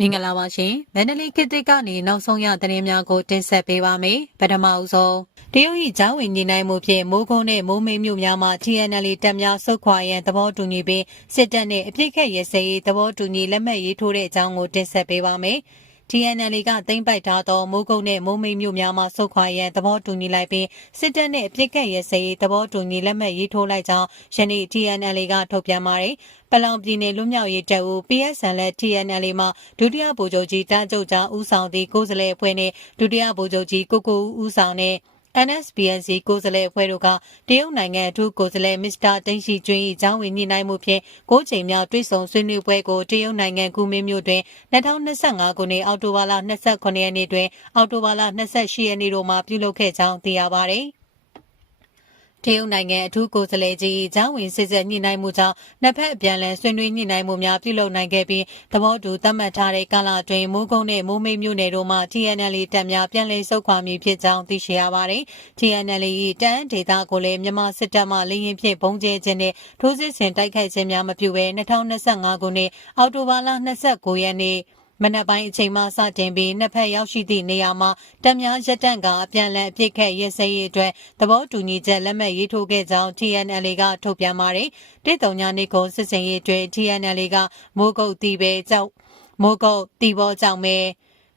မင်္ဂလာပါရှင်မန္တလေးခေတ်သစ်ကနေနောက်ဆုံးရသတင်းများကိုတင်ဆက်ပေးပါမယ်ပထမအဆုံးတရုတ်၏ဂျာဝင်ညီနိုင်မှုဖြင့်မိုးကုန်းနဲ့မိုးမိတ်မြို့များမှာ TNL တပ်များဆုတ်ခွာရန်သဘောတူညီပြီးစစ်တပ်နှင့်အပြစ်ခတ်ရဲစဲရေးသဘောတူညီလက်မှတ်ရေးထိုးတဲ့အကြောင်းကိုတင်ဆက်ပေးပါမယ် TNL ကသိမ့်ပိုက်ထားသောမိုးကုတ်နှင့်မိုးမိတ်မြို့များမှဆုတ်ခွာရန်သဘောတူညီလိုက်ပြီးစစ်တပ်နှင့်အပြစ်ကဲ့ရဲစည်းသဘောတူညီလက်မှတ်ရေးထိုးလိုက်ကြောင်းယနေ့ TNL ကထုတ်ပြန်ပါတယ်။ပလောင်ပြည်နယ်လွတ်မြောက်ရေးတပ်ဦး PSN နဲ့ TNL မှဒုတိယဗိုလ်ချုပ်ကြီးတန်းကျုပ်ကြားဦးဆောင်သည့်ကိုယ်စားလှယ်အဖွဲ့နှင့်ဒုတိယဗိုလ်ချုပ်ကြီးကိုကိုဦးဦးဆောင်တဲ့ NSBNC ကိုယ်စားလှယ်အဖွဲ့တို့ကတရုတ်နိုင်ငံအထူးကိုယ်စားလှယ်မစ္စတာတိန့်ရှိကျွင်း၏ကျောင်းဝင်ညှိနှိုင်းမှုဖြင့်၉ချိန်မြောက်တွေ့ဆုံဆွေးနွေးပွဲကိုတရုတ်နိုင်ငံကူမင်းမြို့တွင်2025ခုနှစ်အောက်တိုဘာလ29ရက်နေ့တွင်အောက်တိုဘာလ28ရက်နေ့တို့မှာပြုလုပ်ခဲ့ကြောင်းသိရပါသည်။ တရုတ်နိုင်ငံအထူးကိုယ်စားလှယ်ကြီးဂျောင်းဝင်စစ်ဆက်ညှိနှိုင်းမှုကြောင့်နှစ်ဖက်အပြန်အလှန်ဆွေးနွေးညှိနှိုင်းမှုများပြုလုပ်နိုင်ခဲ့ပြီးသဘောတူသတ်မှတ်ထားတဲ့ကာလအတွင်းမိုးကုန်းနဲ့မိုးမိတ်မြို့နယ်တို့မှ TNL တပ်များပြန်လည်ဆုတ်ခွာမည်ဖြစ်ကြောင်းသိရှိရပါတယ်။ TNL ၏တန်းဒေသကိုလည်းမြန်မာစစ်တပ်မှလေရင်ဖြင့်ပုံကျဲခြင်းနဲ့ထိုးစစ်ဆင်တိုက်ခိုက်ခြင်းများမပြုဘဲ2025ခုနှစ်အောက်တိုဘာလ29ရက်နေ့ မနက်ပိုင်းအချိန်မှစတင်ပြီးနှစ်ဖက်ရောက်ရှိသည့်နေရာမှာတပ်များရက်တန့်ကအပြန်လည်အပြစ်ခတ်ရဲစဲရေးအတွက်သဘောတူညီချက်လက်မှတ်ရေးထိုးခဲ့ကြောင်း TNL ကထုတ်ပြန်ပါတယ်။တိတုံညာနေကိုစစ်စင်ရေးအတွက် TNL ကမိုးကုတ်တီပဲကြောက်မိုးကုတ်တီဘောကြောင့်ပဲ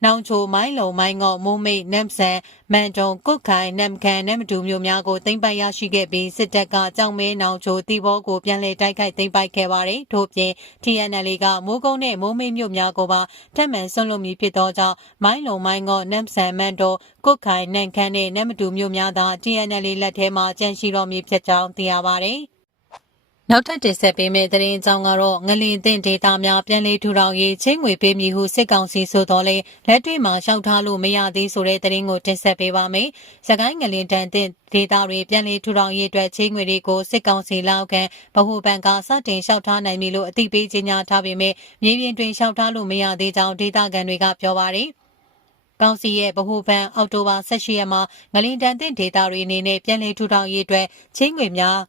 နောင်ချိုမိုင်းလုံမိုင်းငေါမိုးမိတ်နမ်ဆန်မန်တုံကုတ်ခိုင်နမ်ခန်နမ်တူမျိုးများကိုသိမ်းပိုက်ရရှိခဲ့ပြီးစစ်တပ်ကကြောင်မဲနောင်ချိုတီဘောကိုပြန်လည်တိုက်ခိုက်သိမ်းပိုက်ခဲ့ပါတယ်ထို့ပြင် TNL ကမိုးကုန်းနဲ့မိုးမိတ်မျိုးများကိုပါတက်မှန်ဆွန့်လွတ်မည်ဖြစ်သောကြောင့်မိုင်းလုံမိုင်းငေါနမ်ဆန်မန်တုံကုတ်ခိုင်နမ်ခန်နဲ့နမ်တူမျိုးများသာ TNL လက်ထဲမှာကျန်ရှိတော်မူဖြစ်ကြောင်းသိရပါတယ် နောက်ထပ်တင်ဆက်ပေးမယ့်သတင်းအကြောင်းကတော့ငလင်သင့်ဒေတာများပြန်လည်ထူထောင်ရေးချင်းငွေပေးမည်ဟုစစ်ကောင်စီဆိုတော်လဲလက်တွေ့မှာရှောက်ထားလို့မရသေးဆိုတဲ့သတင်းကိုတင်ဆက်ပေးပါမယ်။စကိုင်းငလင်တန်သင့်ဒေတာတွေပြန်လည်ထူထောင်ရေးအတွက်ချင်းငွေတွေကိုစစ်ကောင်စီလောက်ကန်ဗဟုပန်ကစတင်ရှောက်ထားနိုင်ပြီလို့အသိပေးကြေညာထားပေမဲ့မြေပြင်တွင်ရှောက်ထားလို့မရသေးကြောင်းဒေတာကန်တွေကပြောပါတယ်။ကောင်စီရဲ့ဗဟိုဘဏ်အောက်တိုဘာ18ရက်မှာငလင်တန်တဲ့ဒေတာတွေအနေနဲ့ပြန်လည်ထူထောင်ရေးအတွက်ချင်းငွေများ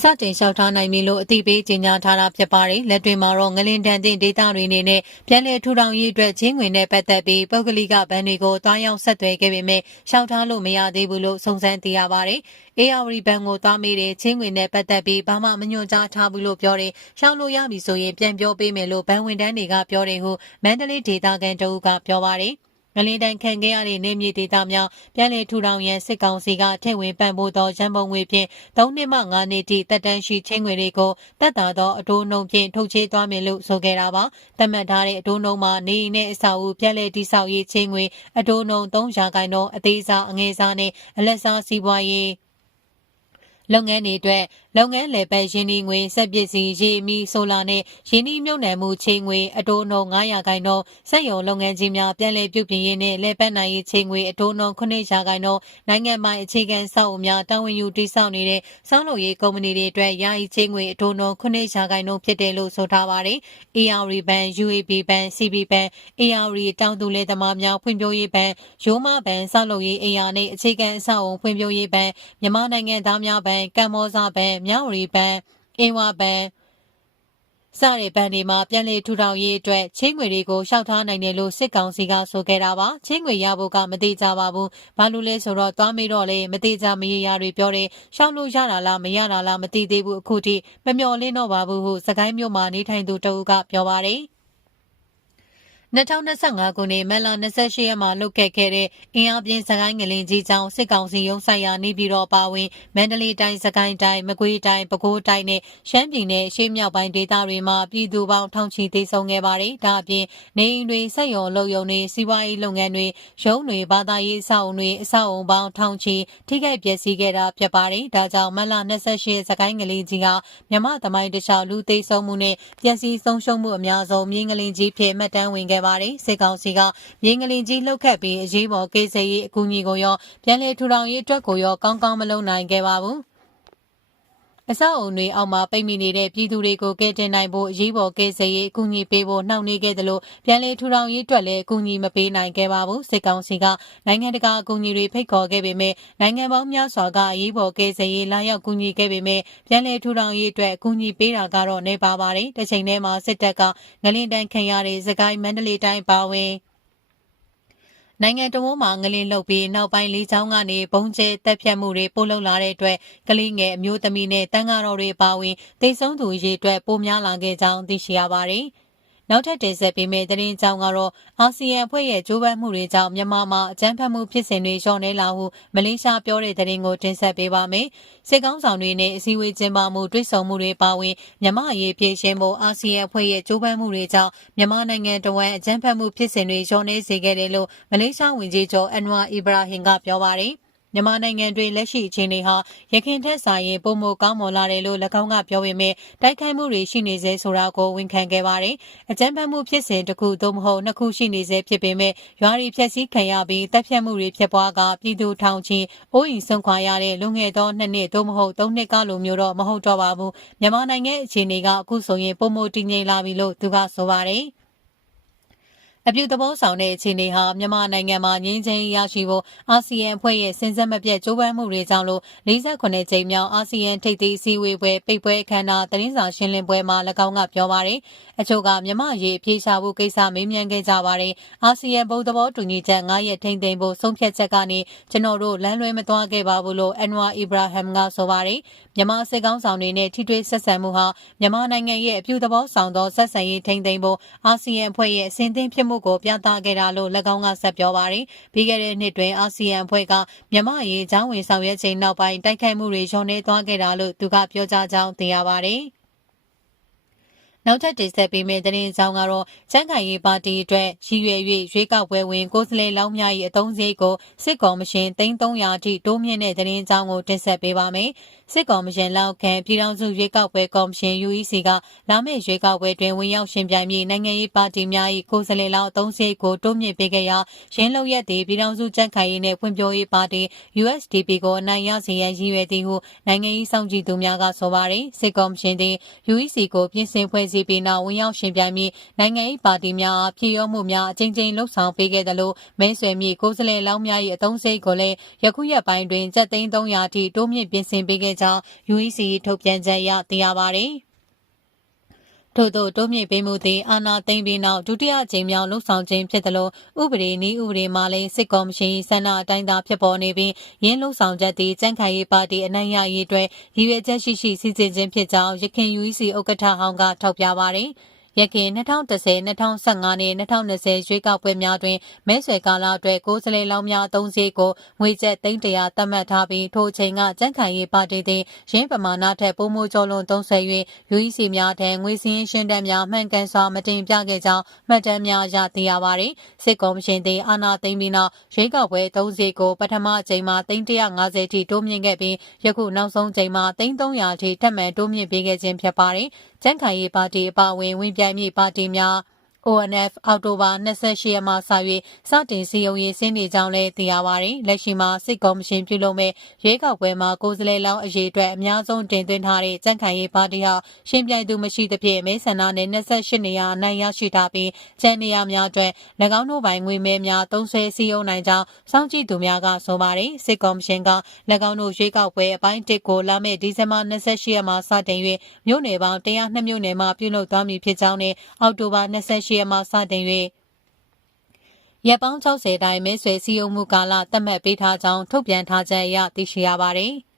စတင်လျှောက်ထားနိုင်ပြီလို့အသိပေးကြေညာထားတာဖြစ်ပါတယ်။လက်တွေ့မှာတော့ငလင်တန်တင်ဒေတာတွေအနေနဲ့ပြည်내ထူထောင်ရေးအတွက်ချင်းငွေနဲ့ပတ်သက်ပြီးပုဂ္ဂလိကဗန်တွေကိုတွားရောက်ဆက်သွယ်ခဲ့ပေမဲ့လျှောက်ထားလို့မရသေးဘူးလို့စုံစမ်းသိရပါတယ်။ AR ဘန်ကိုတွားမိတဲ့ချင်းငွေနဲ့ပတ်သက်ပြီးဘာမှမညွှန်ကြားထားဘူးလို့ပြောတယ်။ရှောက်လို့ရပြီဆိုရင်ပြန်ပြောပေးမယ်လို့ဗန်ဝန်တန်းတွေကပြောတယ်ဟုမန္တလေးဒေတာကန်တအုပ်ကပြောပါတယ်။ ငလင်တန်ခံခဲ့ရတဲ့နေမြေဒေသများပြည်လေထူထောင်ရန်စစ်ကောင်စီကထည့်ဝင်ပံ့ပိုးသောရန်ပုံငွေဖြင့်၃နှစ်မှ၅နှစ်ထိတက်တန်းရှိချင်းငွေတွေကိုတက်တာသောအတိုးနှုံဖြင့်ထုတ်ချေသွားမယ်လို့ဆိုခဲ့တာပါ။တတ်မှတ်ထားတဲ့အတိုးနှုံမှာနေအိမ်နဲ့အဆောက်အဦပြည်လေတိဆောက်ရေးချင်းငွေအတိုးနှုံ3ရာခိုင်နှုန်းအသေးစားအငယ်စားနဲ့အလက်စားစီးပွားရေးလုပ်ငန်းတွေအတွက် လုပ်ငန်းလည်ပတ်ရင်းနှီးငွေစက်ပစ္စည်းရေမီဆိုလာနဲ့ရင်းနှီးမြှုပ်နှံမှုချိန်ငွေအတိုးနှုန်း900ခိုင်နှုန်းစက်ရုံလုပ်ငန်းကြီးများပြန်လည်ပြုပြင်ရေးနဲ့လည်ပတ်နိုင်ရေးချိန်ငွေအတိုးနှုန်း900ခိုင်နှုန်းနိုင်ငံပိုင်အခြေခံစောက်အများတာဝန်ယူတည်ဆောက်နေတဲ့စောင်းလုပ်ရေးကုမ္ပဏီတွေအတွက်ယာယီချိန်ငွေအတိုးနှုန်း900ခိုင်နှုန်းဖြစ်တယ်လို့ဆိုထားပါတယ်။ AR ဘဏ် UAB ဘဏ် CB ဘဏ် AR တောင်သူလယ်သမားများဖွံ့ဖြိုးရေးဘဏ်ရိုးမဘဏ်စောက်လုပ်ရေး AR နဲ့အခြေခံအဆောက်အုံဖွံ့ဖြိုးရေးဘဏ်မြန်မာနိုင်ငံသားများဘဏ်ကမ္ဘောဇဘဏ်မြောက်ရီဘဏ်အင်းဝဘဏ်စတဲ့ဗန်တွေမှာပြန်လည်ထူထောင်ရေးအတွက်ချင်းငွေတွေကိုရှောက်ထားနိုင်တယ်လို့စစ်ကောင်စီကဆိုခဲ့တာပါချင်းငွေရဖို့ကမတိကြပါဘူးဘာလို့လဲဆိုတော့သွားမေးတော့လေမတိကြမရေရာတွေပြောတယ်ရှောက်လို့ရတာလားမရတာလားမသိသေးဘူးအခုထိမမျော်လင့်တော့ပါဘူးဟုစကိုင်းမြို့မှာနေထိုင်သူတဦးကပြောပါတယ် 2025ခုနှစ်မလ28ရက်မှာလုတ်ခဲ့ခဲ့တဲ့အင်အားပြင်းစကိုင်းငလင်ကြီးကြောင့်စစ်ကောင်စီရုံးဆိုင်ရာနေပြည်တော်ပါဝင်မန္တလေးတိုင်းစကိုင်းတိုင်းမကွေးတိုင်းပဲခူးတိုင်းနဲ့ရှမ်းပြည်နယ်ရှေးမြောက်ပိုင်းဒေသတွေမှာပြည်သူပေါင်းထောင်ချီသေဆုံးခဲ့ပါတယ်။ဒါအပြင်နေအိမ်တွေစက်ရုံလုပ်ရုံတွေစီးပွားရေးလုပ်ငန်းတွေရုံးတွေဘာသာရေးအဆောက်အုံတွေအဆောက်အုံပေါင်းထောင်ချီထိခိုက်ပျက်စီးခဲ့တာဖြစ်ပါတယ်။ဒါကြောင့်မလ28စကိုင်းငလင်ကြီးကမြမသမိုင်းတခြားလူသေဆုံးမှုနဲ့ပျက်စီးဆုံးရှုံးမှုအများဆုံးမြင်းငလင်ကြီးဖြစ်မှတ်တမ်းဝင်ခဲ့ပါတယ်စစ်ကောင်စီကမြေငလင်ကြီးလှုပ်ခတ်ပြီးအရေးပေါ်ကိစ္စရေးအကူအညီကိုရောပြန်လည်ထူထောင်ရေးအတွက်ကိုရောကောင်းကောင်းမလုပ်နိုင်ခဲ့ပါဘူး အဆောက်အုံတွေအောက်မှာပိတ်မိနေတဲ့ပြည်သူတွေကိုကယ်တင်နိုင်ဖို့အရေးပေါ်ကယ်ဆယ်ရေးအကူအညီပေးဖို့နှောင့်နှေးခဲ့တယ်လို့ပြန်လည်ထူထောင်ရေးအတွက်လည်းအကူအညီမပေးနိုင်ခဲ့ပါဘူးစစ်ကောင်စီကနိုင်ငံတကာအကူအညီတွေဖိတ်ခေါ်ခဲ့ပေမဲ့နိုင်ငံပေါင်းများစွာကအရေးပေါ်ကယ်ဆယ်ရေးလာရောက်ကူညီခဲ့ပေမဲ့ပြန်လည်ထူထောင်ရေးအတွက်အကူအညီပေးတာကတော့နေပါပါတယ်တစ်ချိန်တည်းမှာစစ်တပ်ကငလင်တန်းခံရတဲ့စကိုင်းမန္တလေးတိုင်းပါဝင် နိုင်ငံတော်မှာငလင်လှုပ်ပြီးနောက်ပိုင်းလေးချောင်းကနေဘုံကျဲတက်ဖြတ်မှုတွေပို့လုံလာတဲ့အတွက်ကလေးငယ်အမျိုးသမီးနဲ့တန်ဃာတော်တွေပါဝင်တိတ်ဆုံးသူရေအတွက်ပိုများလာခဲ့ကြောင်းသိရှိရပါတယ်။ နောက်ထပ်တင်ဆက်ပေးမယ့်သတင်းကြောင်းကတော့အာဆီယံအဖွဲ့ရဲ့ကြိုးပမ်းမှုတွေကြောင့်မြန်မာမှာအကြမ်းဖက်မှုဖြစ်စဉ်တွေလျော့နေလာဟုမလေးရှားပြောတဲ့သတင်းကိုတင်ဆက်ပေးပါမယ်။စစ်ကောင်းဆောင်တွေနဲ့အစည်းအဝေးကျင်းပမှုတွေ့ဆုံမှုတွေပါဝင်မြန်မာအရေးပြေရှင်းဖို့အာဆီယံအဖွဲ့ရဲ့ကြိုးပမ်းမှုတွေကြောင့်မြန်မာနိုင်ငံတဝန်းအကြမ်းဖက်မှုဖြစ်စဉ်တွေလျော့နေစေခဲ့တယ်လို့မလေးရှားဝန်ကြီးချုပ်အန်ဝါအီဘရာဟင်ကပြောပါတယ်။ မြန်မာနိုင်ငံတွင်လက်ရှိအခြေအနေဟာရခိုင်ထက်စာရင်ပုံမကောင်းမွန်လာတယ်လို့၎င်းကပြောပေမဲ့တိုက်ခိုက်မှုတွေရှိနေစေဆိုတာကိုဝန်ခံခဲ့ပါတယ်။အကြမ်းဖက်မှုဖြစ်စဉ်တစ်ခုသို့မဟုတ်နှစ်ခုရှိနေစေဖြစ်ပေမဲ့ရွာရီဖျက်ဆီးခံရပြီးတပ်ဖြတ်မှုတွေဖြစ်ပွားကပြည်သူထောင်ချီအိုးအိမ်ဆုံးခွာရတဲ့လူငယ်သောနှစ်နှစ်သို့မဟုတ်သုံးနှစ်ကလိုမျိုးတော့မဟုတ်တော့ပါဘူး။မြန်မာနိုင်ငံအခြေအနေကအခုဆိုရင်ပုံမတည်ငြိမ်လာပြီလို့သူကဆိုပါတယ်။ အပြုသဘောဆောင်တဲ့အခြေအနေဟာမြန်မာနိုင်ငံမှာငြိမ်းချမ်းရေးရရှိဖို့အာဆီယံအဖွဲ့ရဲ့စဉ်ဆက်မပြတ်ကြိုးပမ်းမှုတွေကြောင့်လို့48ကြိမ်မြောက်အာဆီယံထိပ်သီးအစည်းအဝေးပွဲပိတ်ပွဲအခမ်းအနားသတင်းစာရှင်းလင်းပွဲမှာ၎င်းကပြောပါတယ်။အချို့ကမြန်မာရေးအပြေရှားဖို့ကိစ္စမေးမြန်းခဲ့ကြပါတယ်။အာဆီယံဘုံသဘောတူညီချက်9ရက်ထိန်သိမ်းဖို့ဆုံးဖြတ်ချက်ကနေကျွန်တော်တို့လမ်းလွဲမသွားခဲ့ပါဘူးလို့အန်ဝါအီဘရာဟမ်ကဆိုပါတယ်။မြန်မာစစ်ကောင်းဆောင်တွေနဲ့ထိတွေ့ဆက်ဆံမှုဟာမြန်မာနိုင်ငံရဲ့အပြုသဘောဆောင်သောဆက်ဆံရေးထိန်သိမ်းဖို့အာဆီယံအဖွဲ့ရဲ့အစဉ်သင်းဖြစ်မှုမှုကိုပြသခဲ့တာလို့၎င်းကဆက်ပြောပါတယ်။ပြီးခဲ့တဲ့နှစ်တွင်အာဆီယံအဖွဲ့ကမြန်မာရေးအကြောင်းဝင်ဆောင်ရွက်ချိန်နောက်ပိုင်းတိုက်ခိုက်မှုတွေလျော့နေသွားခဲ့တာလို့သူကပြောကြားကြောင်းသိရပါတယ်။ နောက်ထပ်တင်ဆက်ပေးမယ့်သတင်းဆောင်ကတော့ကျန်းခိုင်ရေးပါတီအတွက်ရည်ရွယ်၍ရွေးကောက်ပွဲဝင်ကိုယ်စားလှယ်လောင်းများ၏အသုံးစရိတ်ကိုစစ်ကော်မရှင်3300ထိတိုးမြင့်တဲ့သတင်းကြောင်းကိုတင်ဆက်ပေးပါမယ်။စစ်ကော်မရှင်လောက်ခံပြည်ထောင်စုရွေးကောက်ပွဲကော်မရှင် UEC ကလာမယ့်ရွေးကောက်ပွဲတွင်ဝင်ရောက်ရှင်ပြိုင်မည့်နိုင်ငံရေးပါတီများ၏ကိုယ်စားလှယ်လောင်းအသုံးစရိတ်ကိုတိုးမြင့်ပေးခဲ့ရာရင်းလုံရက်သည့်ပြည်ထောင်စုကျန်းခိုင်ရေးနှင့်ဖွံ့ဖြိုးရေးပါတီ USDP ကိုအနိုင်ရစေရန်ရည်ရွယ်သည်ဟုနိုင်ငံရေးစောင့်ကြည့်သူများကဆိုပါတယ်။စစ်ကော်မရှင်သည် UEC ကိုပြင်ဆင်ဖွဲ့စည်းပြီးနောက်ဝင်ရောက်ရှင်ပြိုင်ပြီးနိုင်ငံရေးပါတီများအားပြည်ရောမှုများအကြိမ်ကြိမ်လှုပ်ဆောင်ပေးခဲ့တယ်လို့မဲဆွယ်မြေကိုယ်စားလှယ်လောင်းများ၏အသုံးစရိတ်ကိုလည်းယခုရက်ပိုင်းတွင်ကျပ်သိန်း300ထိတိုးမြင့်ပြင်ဆင်ပေးခဲ့ကြောင်း UEC ထုတ်ပြန်ချက်အရသိရပါသည် ထို့သောတိုးမြင့်ပေးမှုသည်အာဏာသိမ်းပြီးနောက်ဒုတိယကြိမ်မြောက်လှုပ်ဆောင်ခြင်းဖြစ်သလိုဥပဒေနည်းဥပဒေမှလည်းစစ်ကော်မရှင်ဆန္ဒအတိုင်းသာဖြစ်ပေါ်နေပြီးရင်းလှုပ်ဆောင်ချက်သည်ကြန့်ခိုင်ရေးပါတီအနိုင်ရရေးအတွက်ရည်ရွယ်ချက်ရှိရှိစီစဉ်ခြင်းဖြစ်ကြောင်းရခိုင် UEC ဥက္ကဋ္ဌဟောင်းကထောက်ပြပါသည်။ ရခင်2010 2015နဲ့2020ရွေးကောက်ပွဲများတွင်မဲဆွယ်ကာလအတွက်ကိုယ်စားလှယ်လောင်းများအသုံးစရိတ်ကိုငွေကျပ်သိန်းတရာသတ်မှတ်ထားပြီးထိုချိန်ကကြန့်ခိုင်ရေးပါတီသည်ရင်းပမာဏထက်ပိုမိုကျော်လွန်သုံးဆွဲ၍ UEC များထံငွေစည်းရှင်းတမ်းများမှန်ကန်စွာမတင်ပြခဲ့ကြောင်းမှတ်တမ်းများရသိရပါသည်စစ်ကော်မရှင်သည်အာဏာသိမ်းပြီးနောက်ရွေးကောက်ပွဲသုံးစရိတ်ကိုပထမအကြိမ်မှာသိန်း150ထိတိုးမြင့်ခဲ့ပြီးယခုနောက်ဆုံးချိန်မှာသိန်း300ထိထပ်မံတိုးမြင့်ပေးခဲ့ခြင်းဖြစ်ပါတယ် ကြန့်ခိုင်ရေးပါတီအပါအဝင်ဝင်ပြိုင်မြေပါတီများ ONF အောက်တိုဘာ28ရက်မှစ၍စတင်စည်းရုံးရေးဆင်းနေကြောင်းလည်းသိရပါတယ်။လက်ရှိမှာစစ်ကော်မရှင်ပြုလုပ်မဲ့ရွေးကောက်ပွဲမှာကိုယ်စားလှယ်လောင်းအရေးအတွက်အများဆုံးတင်သွင်းထားတဲ့ကြန့်ခိုင်ရေးပါတီဟာရှင်းပြိုင်သူမရှိသဖြင့်မဲဆန္ဒနဲ့28နေရာအနိုင်ရရှိထားပြီးကျန်နေရာများအတွက်၎င်းတို့ပိုင်ငွေမဲများသုံးဆွဲစည်းရုံးနိုင်ကြောင်းစောင့်ကြည့်သူများကဆိုပါတယ်။စစ်ကော်မရှင်က၎င်းတို့ရွေးကောက်ပွဲအပိုင်း1ကိုလာမယ့်ဒီဇင်ဘာ28ရက်မှာစတင်၍မြို့နယ်ပေါင်း102မြို့နယ်မှာပြုလုပ်သွားမည်ဖြစ်ကြောင်းနဲ့အောက်တိုဘာ28ရက်မှစတင်၍ရက်ပေါင်း60တိုင်မဲဆွဲစည်းရုံးမှုကာလသတ်မှတ်ပေးထားကြောင်းထုတ်ပြန်ထားချက်အရသိရှိရပါသည်။